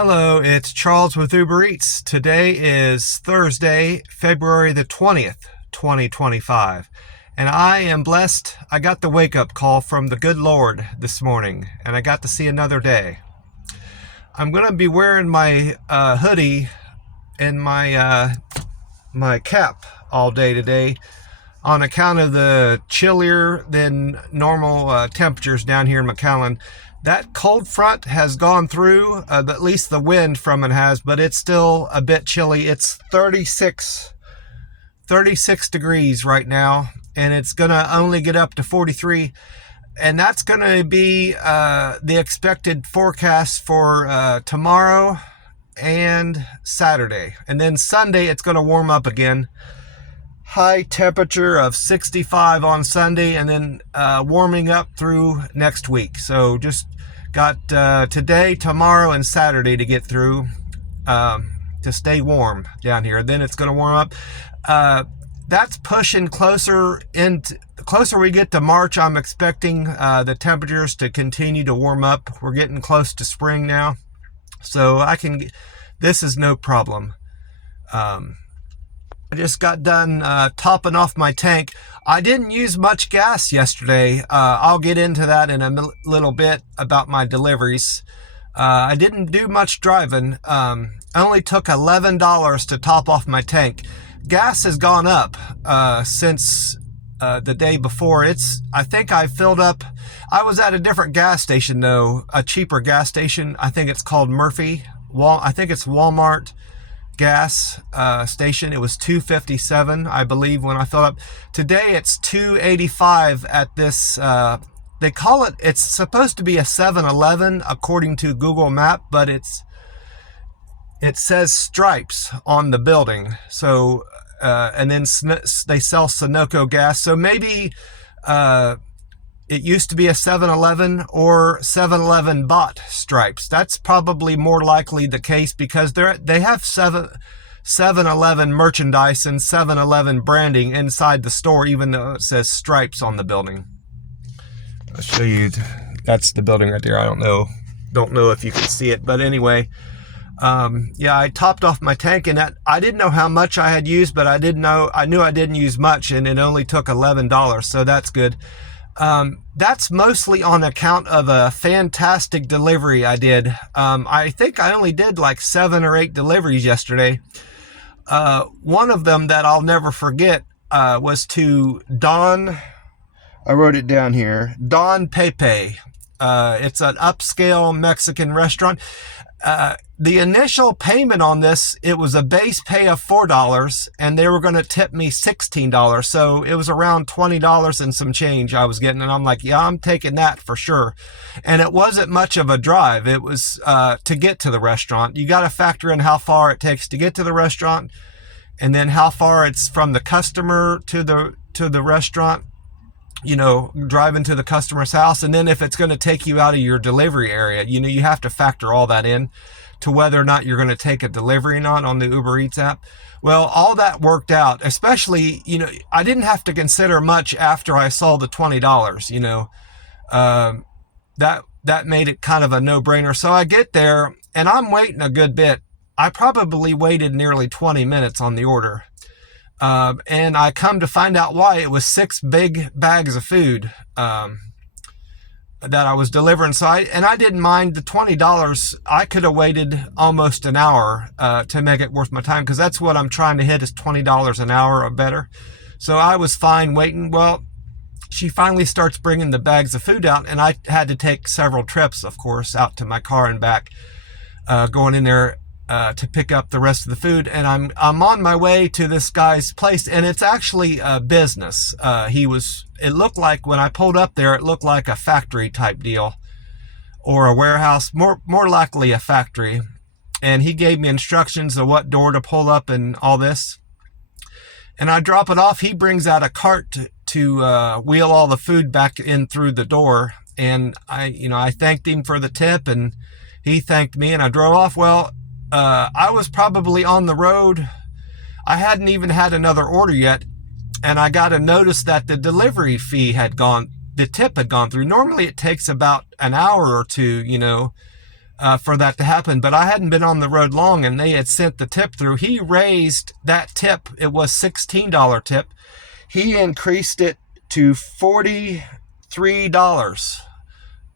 Hello, it's Charles with Uber Eats. Today is Thursday, February the 20th, 2025. And I am blessed. I got the wake-up call from the good Lord this morning, and I got to see another day. I'm going to be wearing my hoodie and my cap all day today on account of the chillier than normal temperatures down here in McAllen. That cold front has gone through, at least the wind from it has, but it's still a bit chilly. It's 36 degrees right now, and it's going to only get up to 43. And that's going to be the expected forecast for tomorrow and Saturday. And then Sunday, it's going to warm up again. High temperature of 65 on Sunday, and then warming up through next week. So just got today, tomorrow, and Saturday to get through to stay warm down here. Then it's going to warm up. That's pushing closer. The closer we get to March, I'm expecting the temperatures to continue to warm up. We're getting close to spring now, so this is no problem. I just got done topping off my tank. I didn't use much gas yesterday. I'll get into that in a little bit about my deliveries. I didn't do much driving. I only took $11 to top off my tank. Gas has gone up since the day before. I think I filled up. I was at a different gas station though, a cheaper gas station. I think it's called Murphy. I think it's Walmart gas station. It was $2.57, I believe, when I filled up. Today it's $2.85 at this they call it's supposed to be a 7-Eleven according to Google Map, but it says Stripes on the building. So and then they sell Sunoco gas, so maybe it used to be a 7-Eleven, or 7-Eleven bought Stripes. That's probably more likely the case, because they have 7-Eleven merchandise and 7-Eleven branding inside the store, even though it says Stripes on the building. I'll show you. That's the building right there. I don't know if you can see it, but anyway, yeah, I topped off my tank, and I didn't know how much I had used, but I knew I didn't use much, and it only took $11, so that's good. That's mostly on account of a fantastic delivery I did. I think I only did like 7 or 8 deliveries yesterday. One of them that I'll never forget was to Don. I wrote it down here. Don Pepe. It's an upscale Mexican restaurant. The initial payment on this, it was a base pay of $4, and they were going to tip me $16. So it was around $20 and some change I was getting. And I'm like, yeah, I'm taking that for sure. And it wasn't much of a drive. It was to get to the restaurant. You got to factor in how far it takes to get to the restaurant, and then how far it's from the customer to the restaurant, driving to the customer's house. And then if it's going to take you out of your delivery area, you have to factor all that in to whether or not you're going to take a delivery or not on the Uber Eats app. Well, all that worked out, especially, I didn't have to consider much after I saw the $20, that made it kind of a no-brainer. So I get there and I'm waiting a good bit. I probably waited nearly 20 minutes on the order. And I come to find out why. It was 6 big bags of food that I was delivering. So I didn't mind the $20. I could have waited almost an hour to make it worth my time, because that's what I'm trying to hit, is $20 an hour or better. So I was fine waiting. Well, she finally starts bringing the bags of food out, and I had to take several trips, of course, out to my car and back, going in there to pick up the rest of the food. And I'm on my way to this guy's place, and it's actually a business. It looked like, when I pulled up there, it looked like a factory type deal, or a warehouse, more likely a factory. And he gave me instructions of what door to pull up and all this. And I drop it off. He brings out a cart to wheel all the food back in through the door. And I thanked him for the tip, and he thanked me, and I drove off. Well, I was probably on the road. I hadn't even had another order yet, and I got a notice that the delivery fee the tip had gone through. Normally it takes about an hour or two, for that to happen. But I hadn't been on the road long, and they had sent the tip through. He raised that tip. It was $16 tip. He increased it to $43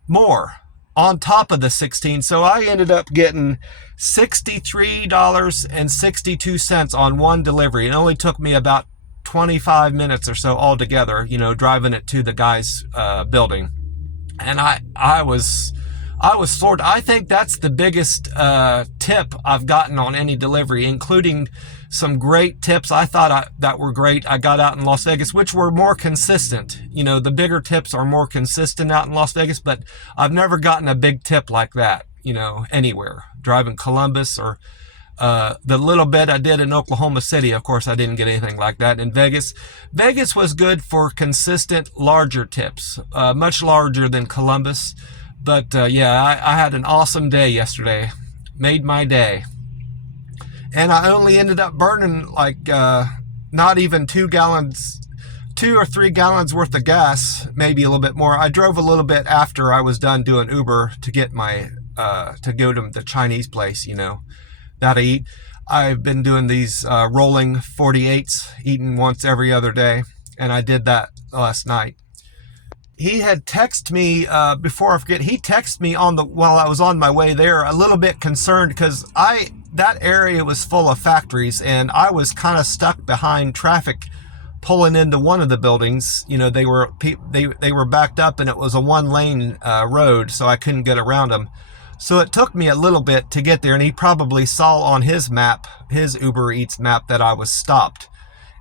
more on top of the 16. So I ended up getting $63.62 on one delivery. It only took me about 25 minutes or so altogether, driving it to the guy's building. And I was floored. I think that's the biggest tip I've gotten on any delivery, including some great tips I thought that were great I got out in Las Vegas, which were more consistent. The bigger tips are more consistent out in Las Vegas, but I've never gotten a big tip like that, anywhere. Driving Columbus or the little bit I did in Oklahoma City, of course, I didn't get anything like that. In Vegas was good for consistent, larger tips, much larger than Columbus. But yeah, I had an awesome day yesterday. Made my day. And I only ended up burning like not even 2 or 3 gallons worth of gas, maybe a little bit more. I drove a little bit after I was done doing Uber to get my to go to the Chinese place, that I eat. I've been doing these rolling 48s, eating once every other day, and I did that last night. He had texted me before I forget. He texted me while I was on my way there, a little bit concerned because that area was full of factories, and I was kind of stuck behind traffic pulling into one of the buildings. They were backed up, and it was a 1-lane road, so I couldn't get around them. So it took me a little bit to get there, and he probably saw on his map, his Uber Eats map, that I was stopped,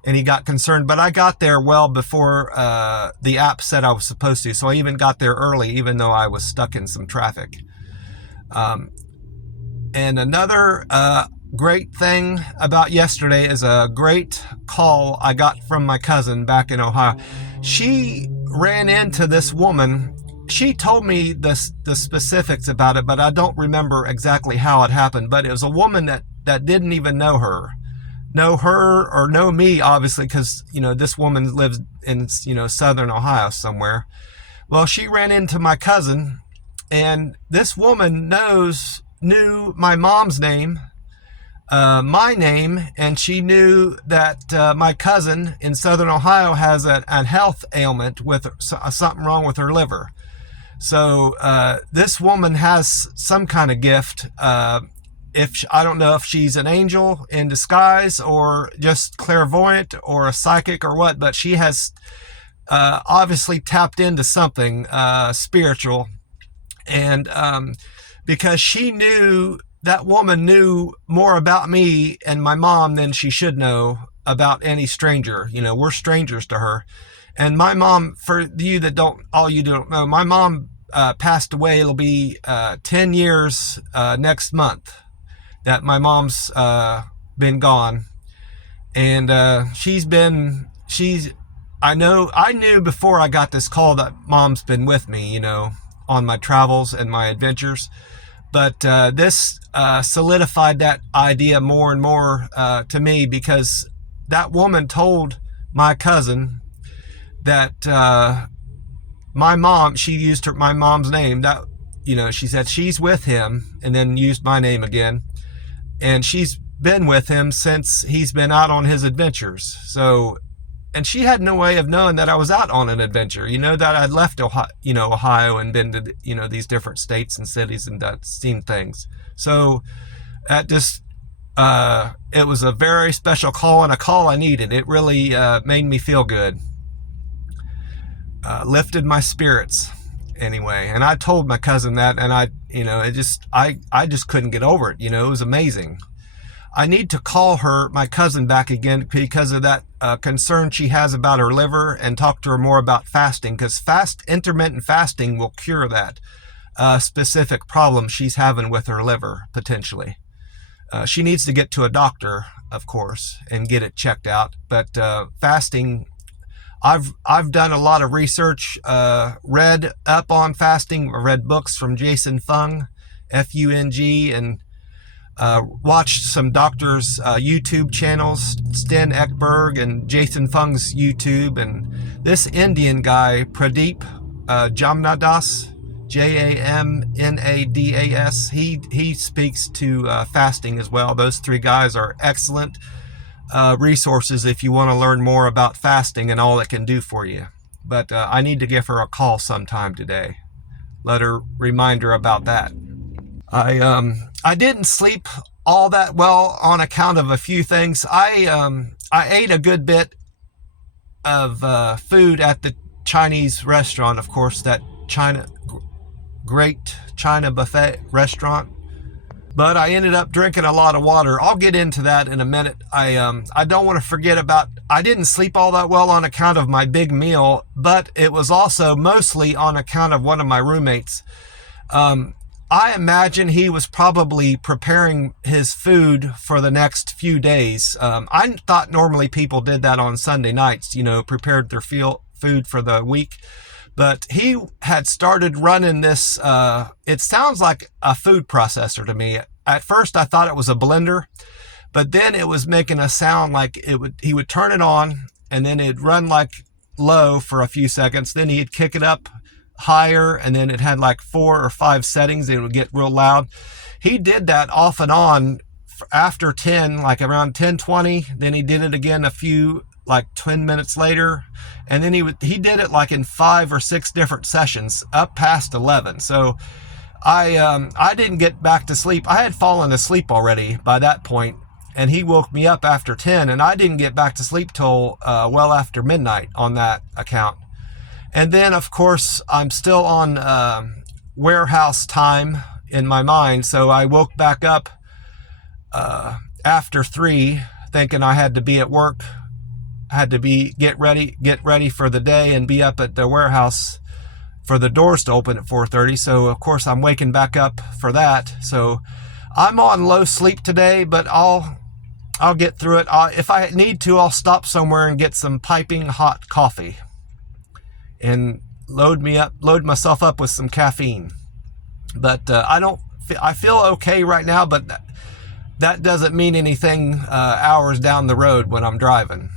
and he got concerned. But I got there well before the app said I was supposed to, so I even got there early, even though I was stuck in some traffic. And another great thing about yesterday is a great call I got from my cousin back in Ohio. She ran into this woman. She told me the specifics about it, but I don't remember exactly how it happened. But it was a woman that didn't even know her or know me, obviously, because this woman lives in southern Ohio somewhere. Well, she ran into my cousin, and this woman knew my mom's name, my name, and she knew that my cousin in southern Ohio has a health ailment with something wrong with her liver. So this woman has some kind of gift. I don't know if she's an angel in disguise or just clairvoyant or a psychic or what, but she has obviously tapped into something spiritual. And because that woman knew more about me and my mom than she should know about any stranger. We're strangers to her. And my mom, for you that don't know, my mom passed away. It'll be 10 years next month that my mom's been gone. And I knew before I got this call that mom's been with me, on my travels and my adventures. But this solidified that idea more and more to me, because that woman told my cousin that my mom, she used my mom's name, that she said she's with him, and then used my name again, and she's been with him since he's been out on his adventures. So, and she had no way of knowing that I was out on an adventure, that I'd left Ohio and been to these different states and cities and seen things. So that just it was a very special call, and a call I needed. It really made me feel good. Lifted my spirits anyway. And I told my cousin that, and I just couldn't get over it. It was amazing. I need to call my cousin back again because of that concern she has about her liver, and talk to her more about fasting, because intermittent fasting will cure that specific problem she's having with her liver, potentially. She needs to get to a doctor, of course, and get it checked out. But fasting, I've done a lot of research, read up on fasting, read books from Jason Fung, F-U-N-G, and watched some doctors' YouTube channels, Sten Ekberg and Jason Fung's YouTube, and this Indian guy, Pradeep Jamnadas, Jamnadas. He speaks to fasting as well. Those three guys are excellent resources if you want to learn more about fasting and all it can do for you. But I need to give her a call sometime today. Let her remind her about that. I didn't sleep all that well on account of a few things. I ate a good bit of food at the Chinese restaurant, of course, that great China buffet restaurant. But I ended up drinking a lot of water. I'll get into that in a minute. I don't want to forget about, I didn't sleep all that well on account of my big meal, but it was also mostly on account of one of my roommates. I imagine he was probably preparing his food for the next few days. I thought normally people did that on Sunday nights, prepared their food for the week. But he had started running this, it sounds like a food processor to me. At first I thought it was a blender, but then it was making a sound like he would turn it on and then it'd run like low for a few seconds. Then he'd kick it up higher and then it had like 4 or 5 settings and it would get real loud. He did that off and on after 10, like around 10:20. Then he did it again like 10 minutes later, and then he did it like in 5 or 6 different sessions up past 11. So I didn't get back to sleep. I had fallen asleep already by that point, and he woke me up after 10, and I didn't get back to sleep till well after midnight on that account. And then of course I'm still on warehouse time in my mind, so I woke back up after 3 thinking I had to be at work. Had to get ready for the day and be up at the warehouse for the doors to open at 4:30. So of course I'm waking back up for that. So I'm on low sleep today, but I'll get through it. If I need to, I'll stop somewhere and get some piping hot coffee and load myself up with some caffeine. But I feel okay right now, but that doesn't mean anything hours down the road when I'm driving.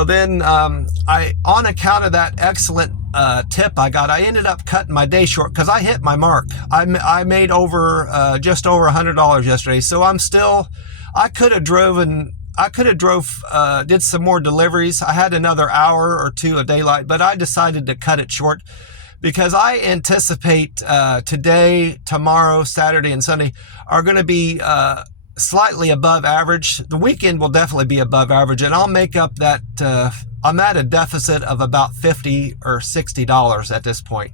So then on account of that excellent tip I got, I ended up cutting my day short because I hit my mark. I made just over $100 yesterday. So I could have did some more deliveries. I had another hour or 2 of daylight, but I decided to cut it short because I anticipate today, tomorrow, Saturday, and Sunday are going to be slightly above average. The weekend will definitely be above average, and I'll make up that I'm at a deficit of about $50 or $60 at this point,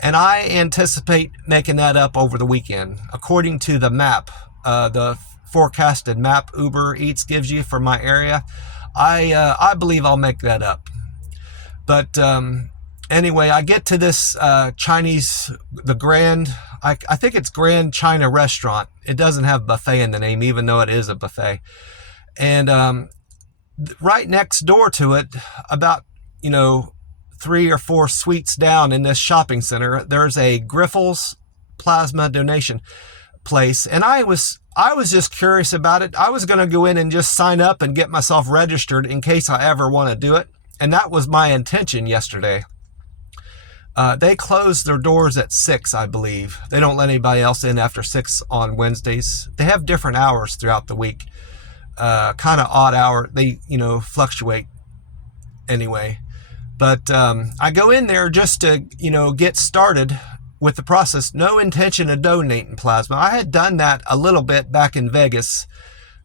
and I anticipate making that up over the weekend according to the map, the forecasted map Uber Eats gives you for my area. I believe I'll make that up. But anyway, I get to this Chinese, I think it's Grand China Restaurant. It doesn't have buffet in the name, even though it is a buffet. And right next door to it, about 3 or 4 suites down in this shopping center, there's a Grifols plasma donation place. And I was just curious about it. I was going to go in and just sign up and get myself registered in case I ever want to do it. And that was my intention yesterday. They close their doors at 6, I believe. They don't let anybody else in after 6 on Wednesdays. They have different hours throughout the week. Kind of odd hour. They, fluctuate anyway. But I go in there just to, get started with the process. No intention of donating plasma. I had done that a little bit back in Vegas.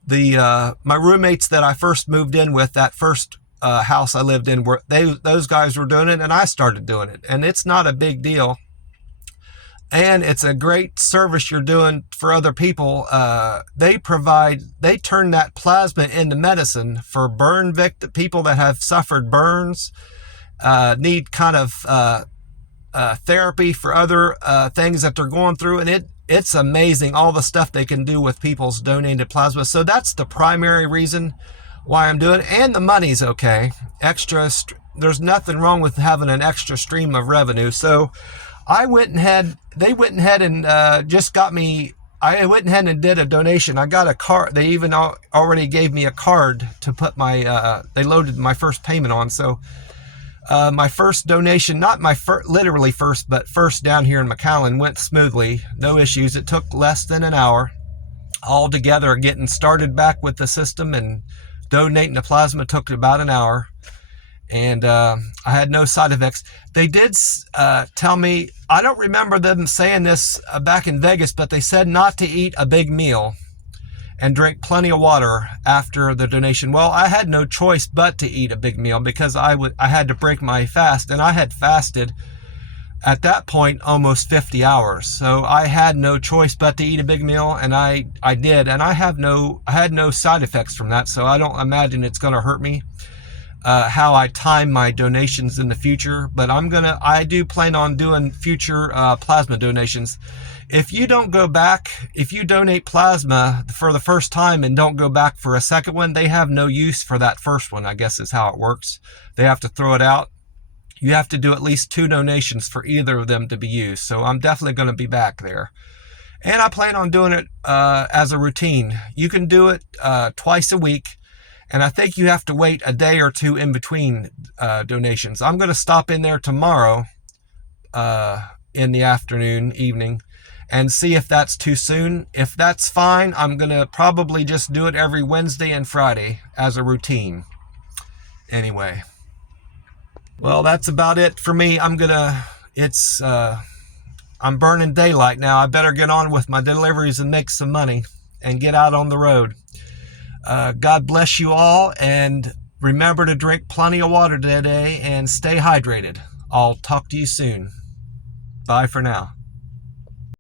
My roommates that I first moved in with, that first house I lived in, those guys were doing it, and I started doing it, and it's not a big deal, and it's a great service you're doing for other people. They turn that plasma into medicine for burn people that have suffered burns, need kind of therapy for other things that they're going through, and it's amazing all the stuff they can do with people's donated plasma. So that's the primary reason why I'm doing it, and the money's okay. There's nothing wrong with having an extra stream of revenue. So they went ahead and just got me. I went ahead and did a donation. I got a card. They even already gave me a card to put they loaded my first payment on. So My first donation, not my literally first, but first down here in McAllen, went smoothly. No issues. It took less than an hour. All together, getting started back with the system and donating the plasma took about an hour. And I had no side effects. They did tell me, I don't remember them saying this back in Vegas, but they said not to eat a big meal and drink plenty of water after the donation. Well, I had no choice but to eat a big meal because I had to break my fast, and I had fasted at that point almost 50 hours. So I had no choice but to eat a big meal, and I did, and I had no side effects from that, so I don't imagine it's going to hurt me how I time my donations in the future. But I do plan on doing future plasma donations. If you don't go back, if you donate plasma for the first time and don't go back for a second one, they have no use for that first one, I guess is how it works. They have to throw it out. You have to do at least 2 donations for either of them to be used. So I'm definitely going to be back there. And I plan on doing it as a routine. You can do it twice a week. And I think you have to wait a day or 2 in between donations. I'm going to stop in there tomorrow in the afternoon, evening, and see if that's too soon. If that's fine, I'm going to probably just do it every Wednesday and Friday as a routine. Anyway. Well, that's about it for me. I'm burning daylight now. I better get on with my deliveries and make some money and get out on the road. God bless you all, and remember to drink plenty of water today and stay hydrated. I'll talk to you soon. Bye for now.